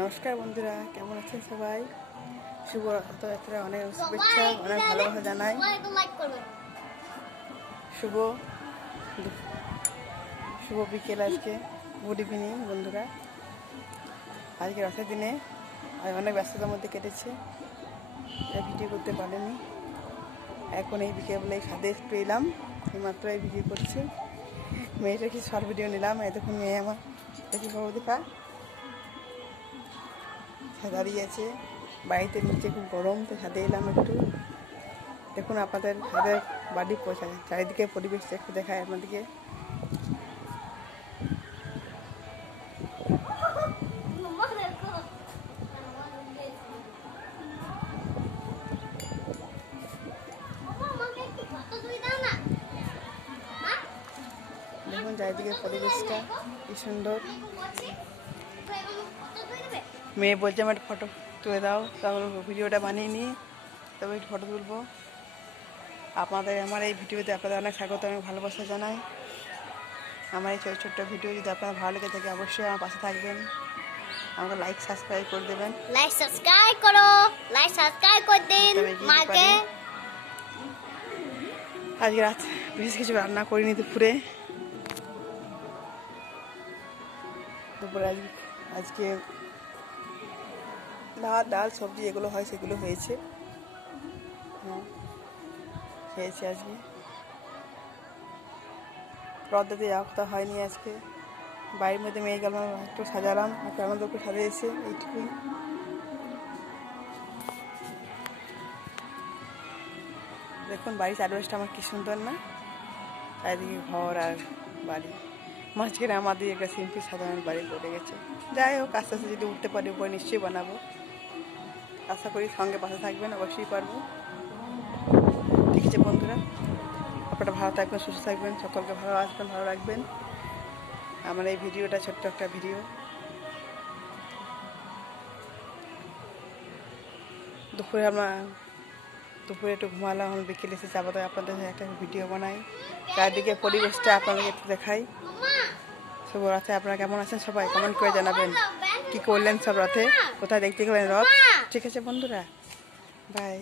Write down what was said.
নমস্কার বন্ধুরা, কেমন আছেন সবাই? শুভ রথযাত্রা অনেক শুভেচ্ছা, অনেক ভালোবাসা জানাই। শুভ শুভ বিকেল, আজকে গুড ইভিনিং বন্ধুরা। আজকে রথের দিনে অনেক ব্যস্ততার মধ্যে কেটেছে, ভিডিও করতে পারিনি। এখন এই বিকেলবেলায় ছাদে একটু এলাম, মাত্র এই ভিডিও করছি। মেয়েটা কি শর্ট ভিডিও নিলাম, এতক্ষণ মেয়ে আমার দেখি বাবু দেখা দাঁড়িয়ে আছে বাড়িতে, নিচে খুব গরম, তো ছাদে এলাম একটু। দেখুন আপনাদের ছাদের বাড়ি পৌঁছায়, চারিদিকে পরিবেশটা একটু দেখায় আপনাদেরকে। দেখুন চারিদিকে পরিবেশটা কি সুন্দর। মেয়ে বলছে আমার ফটো তুলে দাও, তারপর ভিডিওটা বানিয়ে নিই, তবে একটু ফটো তুলবো। আমার এই ভিডিওতে আপনাদের অনেক স্বাগত, অনেক ভালোবাসা জানাই। আমার এই ছোটো ছোট্ট ভিডিও যদি আপনার ভালো লেগে থাকে, অবশ্যই আমার পাশে থাকবেন, আমাকে লাইক সাবস্ক্রাইব করে দেবেন। লাইক সাবস্ক্রাইব করো, লাইক সাবস্ক্রাইব করে দিন মাকে। আজকে রাত বেশ কিছু রান্না করিনি, দুপুরে আজকে ভাত, ডাল, সবজি এগুলো হয় সেগুলো হয়েছে। খেয়েছি আজকে। রথযাত্রাতে যাওয়া কথা হয়নি আজকে, বাড়ির মধ্যে মেয়ে গেল একটু সাজালাম, একটু আনন্দ করে সাজিয়েছে, এইটুকুই। দেখুন বাড়ির চারপাশটা আমার কি সুন্দর না, চারিদিকে ঘর আর বাড়ি, মাঝখানে আমাদের একটা সিম্পল সাধারণ বাড়ি পড়ে গেছে। যাই হোক, আস্তে আস্তে যদি উঠতে পারি উপরে নিশ্চয়ই বানাবো, আশা করি সঙ্গে পাশে থাকবেন, অবশ্যই পারবো। ঠিক আছে বন্ধুরা, আপনারা ভালো থাকবেন, সুস্থ থাকবেন, সকলকে ভালো আসবেন, ভালো রাখবেন। আমার এই ভিডিওটা ছোট্ট একটা ভিডিও। দুপুরে একটু ঘুমালাম, আমি বিকেলে এসে যাবো, তো আপনাদের একটা ভিডিও বানাই, চারদিকে পরিবেশটা আপনাদেরকে একটু দেখাই। শুভ রথে আপনারা কেমন আছেন সবাই কমেন্ট করে জানাবেন, কি করলেন সব রথে, কোথায় দেখতে গেলেন রথ। ঠিক আছে বন্ধুরা, বাই।